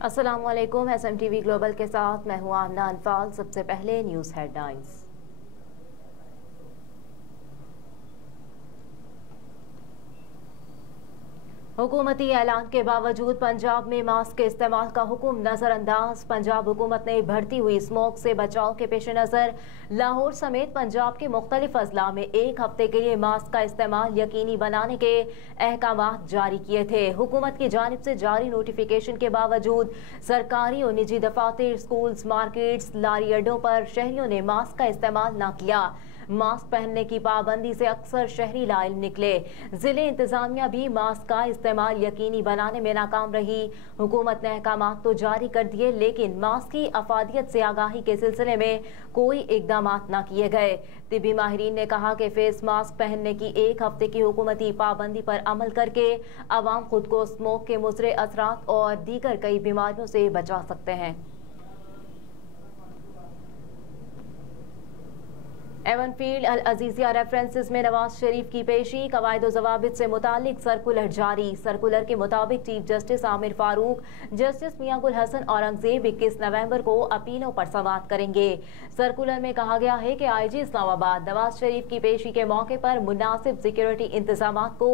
अस्सलामुअलैकुम। SMTV global के साथ मैं हूं आमना अनफाल। सबसे पहले न्यूज़ हेडलाइंस। हुकूमती ऐलान के बावजूद पंजाब में मास्क के इस्तेमाल का हुक्म नजरअंदाज। पंजाब हुकूमत ने बढ़ती हुई स्मोक से बचाव के पेश नज़र लाहौर समेत पंजाब के मुख्तलिफ अजला में एक हफ्ते के लिए मास्क का इस्तेमाल यकीनी बनाने के अहकाम जारी किए थे। हुकूमत की जानिब से जारी नोटिफिकेशन के बावजूद सरकारी और निजी दफातर, स्कूल्स, मार्केट्स, लारी अड्डों पर शहरियों ने मास्क का इस्तेमाल न किया। मास्क पहनने की पाबंदी से अक्सर शहरी लाइल निकले। जिले इंतजामिया भी मास्क का इस्तेमाल यकीनी बनाने में नाकाम रही। हुकूमत ने अहकाम तो जारी कर दिए, लेकिन मास्क की अफादियत से आगाही के सिलसिले में कोई इकदाम न किए गए। तिबी माहिरीन ने कहा कि फेस मास्क पहनने की एक हफ्ते की हुकूमती पाबंदी पर अमल करके अवाम खुद को स्मोक के मुज़रे असरात और दीगर कई बीमारियों से बचा सकते हैं। एवन फील्ड अल अजीजिया रेफरेंसेस में नवाज शरीफ की पेशी, कवायद व ज़वाबित से मुतालिक सर्कुलर जारी। सर्कुलर के मुताबिक chief justice Aamir Farooq, justice Mian Gul Hassan Aurangzeb 21 नवंबर को अपीलों पर समाअत करेंगे। सर्कुलर में कहा गया है कि IG इस्लामाबाद नवाज शरीफ की पेशी के मौके पर मुनासिब सिक्योरिटी इंतजाम को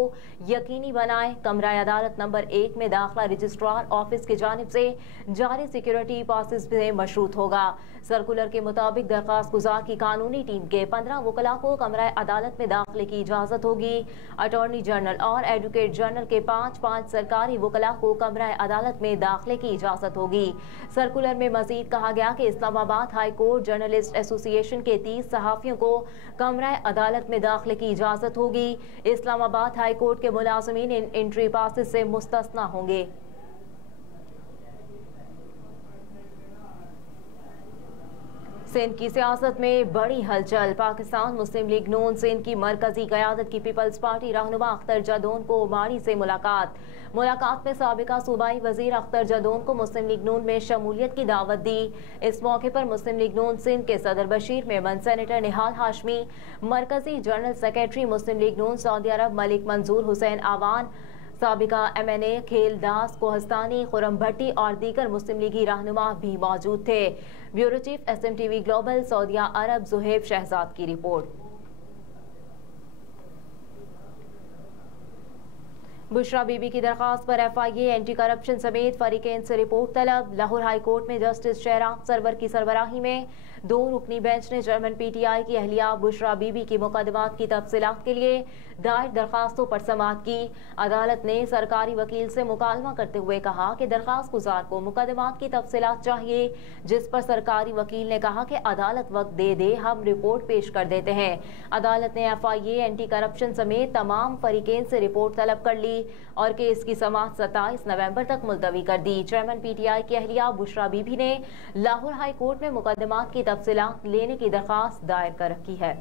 यकीनी बनाए। कमरा अदालत नंबर 1 में दाखिला रजिस्ट्रार ऑफिस की जानिब से जारी सिक्योरिटी पासिस से मशरूत होगा। सर्कुलर के मुताबिक दरखास्त गुजार की कानूनी टीम के 15 वकला को कमरा अदालत में दाखिले की इजाजत होगी। अटॉर्नी जनरल और एडवोकेट जनरल के 5 सरकारी वकला को कमरा अदालत में दाखिले की इजाजत होगी। सर्कुलर में मजीद कहा गया कि Islamabad high court journalist association के 30 सहाफियों को कमरा अदालत में दाखिले की इजाजत होगी। इस्लामाबाद हाई कोर्ट के मुलाजमीन इन एंट्री पासिस से मुस्तस्ना होंगे। सिंध की सियासत में बड़ी हलचल। पाकिस्तान मुस्लिम लीग नून सिंध की मरकजी क़यादत की पीपल्स पार्टी रहनुमा अख्तर जदौन को माड़ी से मुलाकात में साबिका सूबाई वजीर अख्तर जदौन को मुस्लिम लीग नून में शमूलियत की दावत दी। इस मौके पर मुस्लिम लीग नून सिंध के सदर बशीर मेमन, सेनेटर निहाल हाशमी, मरकजी जनरल सेक्रेटरी मुस्लिम लीग नून सऊदी अरब मलिक मंजूर हुसैन आवान, साबिका MNA खेलदास कोहस्तानी, खुरम भट्टी और दीगर मुस्लिम लीगी रहनुमा भी मौजूद थे। ब्यूरो चीफ SMTV ग्लोबल सऊदी अरब ज़ुहैब शहजाद की रिपोर्ट। बुशरा बीबी की दरखास्त पर FIA, एंटी करप्शन समेत फरीकेन से रिपोर्ट तलब। लाहौर हाई कोर्ट में जस्टिस शहराब सरवर की सरबराही में 2 रुकनी बेंच ने चेयरमैन PTI की अहलिया बुशरा बीबी की मुकदमात की तफसीलात के लिए दायर दरखास्तों पर समाअत की। अदालत ने सरकारी वकील से मुकालमा करते हुए कहा कि दरखास्त गुजार को मुकदमात की तफसीलात चाहिए, जिस पर सरकारी वकील ने कहा कि अदालत वक्त दे, हम रिपोर्ट पेश कर देते हैं। अदालत ने FIA, एंटी करप्शन समेत तमाम फरीकेन से रिपोर्ट तलब कर ली और केस की समाअत 27 नवंबर तक मुलतवी कर दी। चेयरमैन PTI की अहलिया बुशरा बीबी ने लाहौर हाई कोर्ट में मुकदमात की तफसीलात लेने की दरखास्त दायर कर रखी है।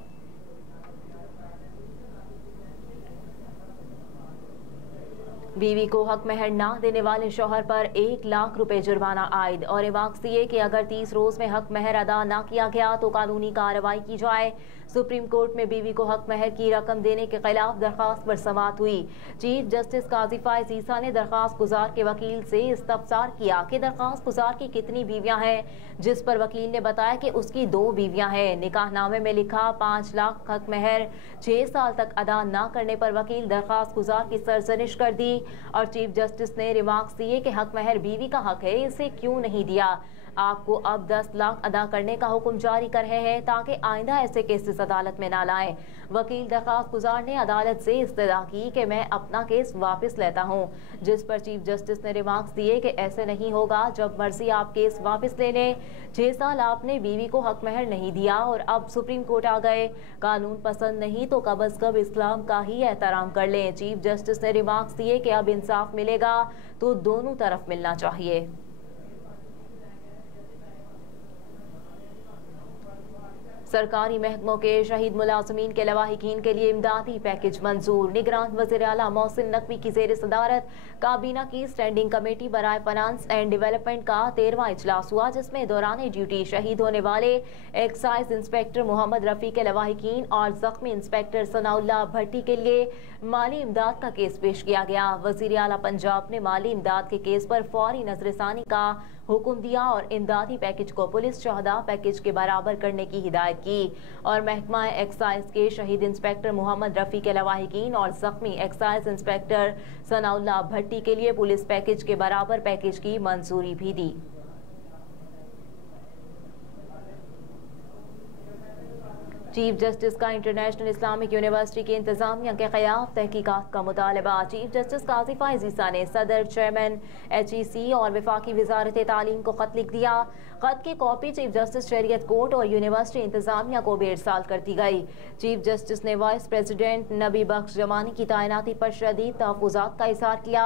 बीवी को हक महर ना देने वाले शौहर पर 1 लाख रुपए जुर्माना आयद और इवाक्स दिए कि अगर 30 रोज में हक महर अदा ना किया गया तो कानूनी कार्रवाई की जाए। सुप्रीम कोर्ट में बीवी को हक महर की रकम देने के खिलाफ दरखास्त पर समाअत हुई। चीफ जस्टिस काजी फायज ईसा ने दरखास्त गुजार के वकील से इस्तफसार किया कि दरखास्त गुजार की कितनी बीवियां हैं, जिस पर वकील ने बताया कि उसकी 2 बीवियां हैं। निकाहनामे में लिखा 5 लाख हक महर 6 साल तक अदा न करने पर वकील दरखास्त गुजार की सरजनिश कर दी और चीफ जस्टिस ने रिमार्क्स दिए कि हक महर बीवी का हक है, इसे क्यों नहीं दिया। आपको अब 10 लाख अदा करने का हुक्म जारी कर रहे हैं ताकि आइंदा ऐसे केसेस अदालत में ना लाएं। वकील दरखास्त गुजार ने अदालत से इस्तदा की कि मैं अपना केस वापस लेता हूं, जिस पर चीफ जस्टिस ने रिमार्क्स दिए कि ऐसे नहीं होगा, जब मर्जी आप केस वापस ले लें। 6 साल आपने बीवी को हक महर नहीं दिया और अब सुप्रीम कोर्ट आ गए। कानून पसंद नहीं तो कम अज कम इस्लाम का ही एहतराम कर लें। चीफ जस्टिस ने रिमार्क्स दिए कि अब इंसाफ मिलेगा तो दोनों तरफ मिलना चाहिए। सरकारी महकमों के शहीद मुलाजमीन के लवाहिकीन के लिए इमदादी पैकेज मंजूर। निगरान वज़ीर आला मोहसिन नकवी की ज़ेर सदारत काबीना की स्टैंडिंग कमेटी बराए फाइनेंस एंड डेवलपमेंट का 13वां इजलास हुआ, जिसमें दौरान ड्यूटी शहीद होने वाले एक्साइज इंस्पेक्टर मोहम्मद रफ़ी के लवाहिकीन और जख्मी इंस्पेक्टर सनाउल्लाह भट्टी के लिए माली इमदाद का केस पेश किया गया। वज़ीर आला पंजाब ने माली इमदाद के केस पर फौरी नजरसानी का हुक्म दिया और इमदादी पैकेज को पुलिस शहदा पैकेज के बराबर करने की हिदायत की और महकमा एक्साइज के शहीद इंस्पेक्टर मोहम्मद रफ़ी के लवाहिकीन और जख्मी एक्साइज इंस्पेक्टर सनाउल्लाह भट्टी के लिए पुलिस पैकेज के बराबर पैकेज की मंजूरी भी दी। चीफ जस्टिस का इंटरनेशनल इस्लामिक यूनिवर्सिटी की इंतजामिया के खिलाफ तहकीकात का मुतालबा। चीफ जस्टिस काजी फाइज ईसा ने सदर, चेयरमैन HEC और वफाकी वजारत तालीम को खत लिख दिया। खत की कॉपी चीफ जस्टिस शरीयत कोर्ट और यूनिवर्सिटी इंतजामिया को भी इरसाल कर दी गई। चीफ जस्टिस ने वाइस प्रेसिडेंट नबी बख्श जमानी की तैनाती पर शदीद तहफ़्फ़ुज़ात का इज़हार किया।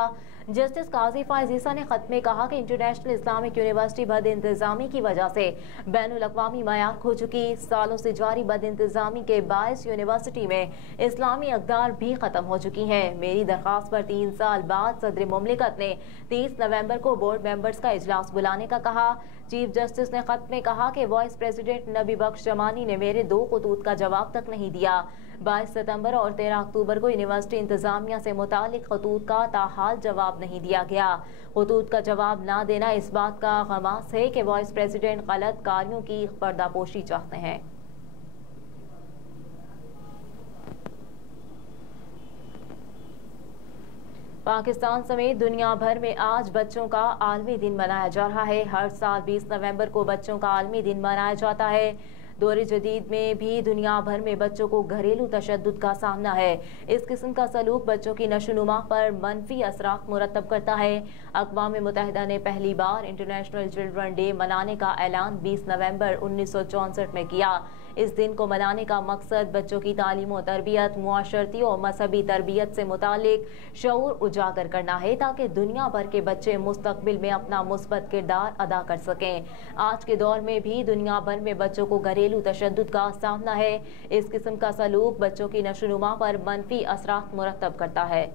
जस्टिस काजी फाइज ईसा ने खत में कहा कि इंटरनेशनल इस्लामिक यूनिवर्सिटी बद इंतजामी की वजह से बैनुल अक़वामी मयार खो चुकी। सालों से जारी बद इंतजामी के बायस यूनिवर्सिटी में इस्लामी अक़दार भी ख़त्म हो चुकी हैं। मेरी दरख्वास्त पर 3 साल बाद सदर मुमलिकत ने 30 नवंबर को बोर्ड मेंबर्स का इजलास बुलाने का कहा। चीफ जस्टिस ने खत में कहा कि वाइस प्रेसिडेंट नबी बख्श जमानी ने मेरे 2 खतूत का जवाब तक नहीं दिया। 22 सितंबर और 13 अक्टूबर को यूनिवर्सिटी इंतजामिया से मुतालिक खतूत का ताहाल जवाब नहीं दिया गया। खतूत का जवाब ना देना इस बात का गमास है कि वाइस प्रेसिडेंट गलत कार्यों की पर्दापोशी चाहते हैं। पाकिस्तान समेत दुनिया भर में आज बच्चों का आलमी दिन मनाया जा रहा है। हर साल 20 नवंबर को बच्चों का आलमी दिन मनाया जाता है। दौर जदीद में भी दुनिया भर में बच्चों को घरेलू तशद्दुद का सामना है। इस किस्म का सलूक बच्चों की नशोनुमा पर मनफी असरात मुरतब करता है। अक़वाम मुत्तहिदा ने पहली बार इंटरनेशनल चिल्ड्रन डे मनाने का ऐलान 20 नवंबर 1964 में किया। इस दिन को मनाने का मकसद बच्चों की तालीम और तरबियत, मुआशरती और मजहबी तरबियत से मुतालिक शऊर उजागर करना है, ताकि दुनिया भर के बच्चे मुस्तकबिल में अपना मुस्बत किरदार अदा कर सकें। आज के दौर में भी दुनिया भर में बच्चों को घरेलू तशद्दुद का सामना है। इस किस्म का सलूक बच्चों की नशोनुमा पर मनफी असरात मुरतब करता है।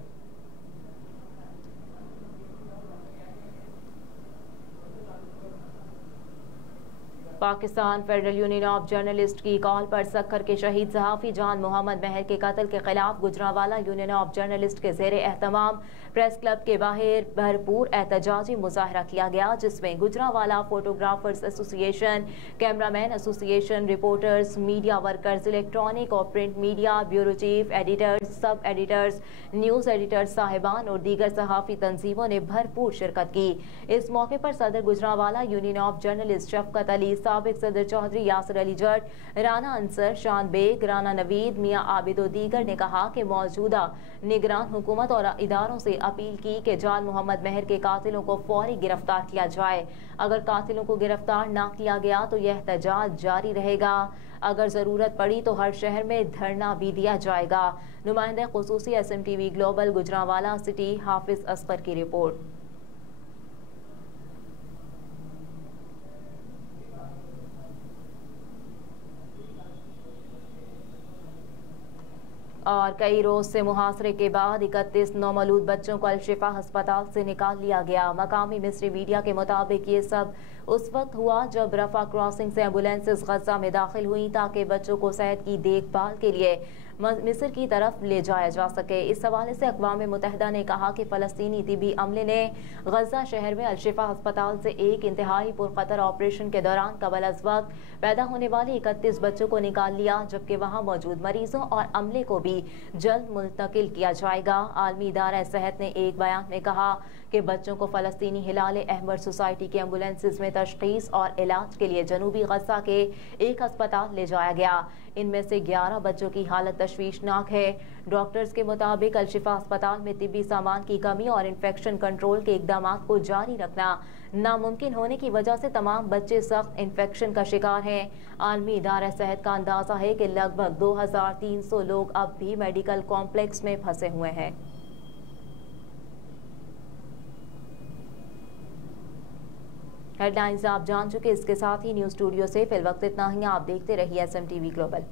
Pakistan federal union of journalist की कॉल पर सक्खर के शहीद सहाफ़ी जान मोहम्मद महर के कत्ल के खिलाफ गुजरांवाला यूनियन ऑफ जर्नलिस्ट के ज़ेरे एहतमाम प्रेस क्लब के बाहर भरपूर एहतजाजी मुजाहरा किया गया, जिसमें Gujranwala photographers association, cameraman association, reporters, media workers, electronic और print media, bureau chief, editors, sub editors, news editors साहिबान और दीगर सहाफ़ी तंजीमों ने भरपूर शिरकत की। इस मौके पर सदर गुजरांवाला यूनियन ऑफ जर्नलिस्ट शफकत अली, साबिक सदर चौधरी यासर अली जट, राना अंसर, शान बेग, राना नवीद, मियाँ आबिद और दीगर ने कहा कि मौजूदा निगरान हुकूमत और इदारों से अपील की कि जान मोहम्मद महर के कातिलों को फौरी गिरफ्तार किया जाए। अगर कातिलों को गिरफ्तार ना किया गया तो यह एहतजाज जारी रहेगा। अगर ज़रूरत पड़ी तो हर शहर में धरना भी दिया जाएगा। नुमाइंदे खुसूसी SMTV ग्लोबल गुजरांवाला सिटी हाफिज असगर की रिपोर्ट। और कई रोज से मुहासरे के बाद 31 नौमौलूद बच्चों को अल-शिफा अस्पताल से निकाल लिया गया। मकामी मिस्री मीडिया के मुताबिक ये सब उस वक्त हुआ जब रफा क्रॉसिंग से एम्बुलेंसेस गजा में दाखिल हुई ताकि बच्चों को सेहत की देखभाल के लिए मिस्र की तरफ ले जाया जा सके। इस हवाले से अक़वाम मुत्तहिदा ने कहा कि फ़लस्तीनी तिबी अमले ने गजा शहर में अल-शिफा अस्पताल से एक इंतहाई पुरखतर ऑपरेशन के दौरान कबल अज़ वक्त पैदा होने वाले 31 बच्चों को निकाल लिया, जबकि वहाँ मौजूद मरीजों और अमले को भी जल्द मुंतकिल किया जाएगा। आलमी इदारा सेहत ने एक बयान में कहा कि बच्चों को फ़लस्तीनी हिलाल अहमर सोसाइटी के एम्बुलेंसेज में तशख़ीस और इलाज के लिए जनूबी गजा के एक अस्पताल ले जाया गया। इनमें से 11 बच्चों की हालत तशवीशनाक है। डॉक्टर्स के मुताबिक अल-शिफा अस्पताल में तिब्बी सामान की कमी और इन्फेक्शन कंट्रोल के इक़दाम को जारी रखना नामुमकिन होने की वजह से तमाम बच्चे सख्त इन्फेक्शन का शिकार हैं। आलमी इदारा सेहत का अंदाज़ा है कि लगभग 2300 लोग अब भी मेडिकल कॉम्प्लेक्स में फंसे हुए हैं। हेडलाइंस आप जान चुके। इसके साथ ही न्यूज स्टूडियो से फिल वक्त इतना ही। आप देखते रहिए SM TV ग्लोबल।